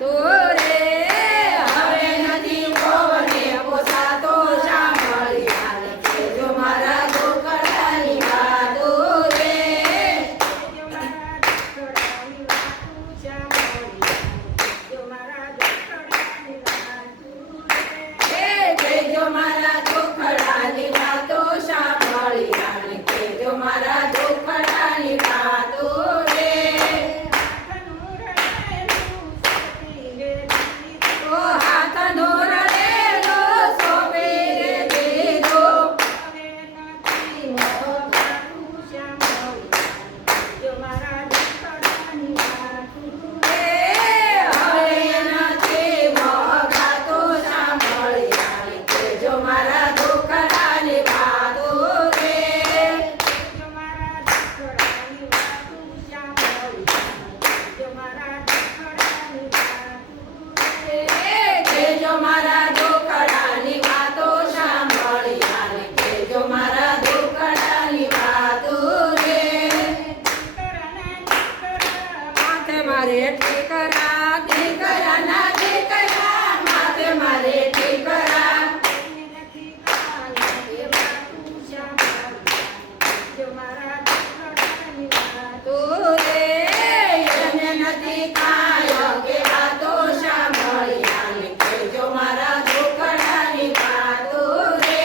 વાતું રે હવે નથી કોને પોસાતો સાંભળી હાલ કેજો મારા દુખડાની વાતું રે કેજો મારા દુખડાની વાતો સાંભળી હાલ કેજો મારા દુખડાની વાતું રે ઓ હાથનો રડેલો સોંપી રે દીધો હવે નથી મોગાતો સાંભળી હાલ કેજો મારા દુખડાની વાતું રે કેજો મારા દુખડાની વાતો સાંભળી હાલ કેજો મારા દુખડાની વાતું રે માથે મારે ઠીકરા દીકરાના દીકરા માથે મારે ઠીકરા તું રે એને નથી કાયો કે વાતો સાંભળી હાલ કેજો મારા દુખડાની વાતું રે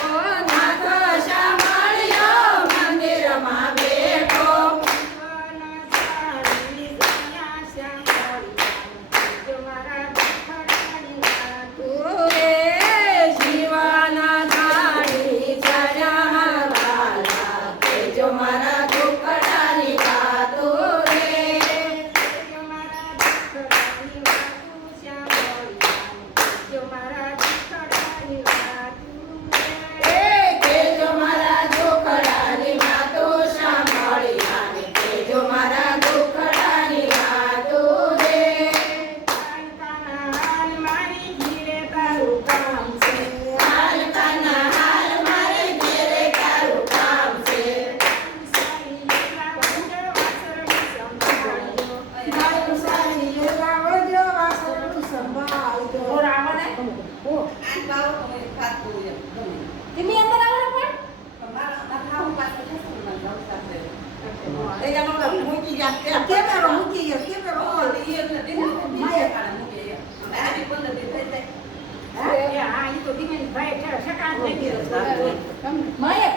ઓ નાથ સાંભળ્યો મંદિરમાં બેઠો તું રે શિવાના ધાડી ચરણમાં વાલા કેજો મારા દુખડાની વાતું રે કેજો મારા દુખડાની વાતો સાંભળી હાલ કેજો મારા દુખડાની વાતું રે હાલ કાના હાલ મારે ઘેરે તારું કામ છે મારું સારી લગાવજો વાસણનું સંભાળજો તમે અંદર આવો ને કેમેરો મૂકી ગયો કેમેરો માયા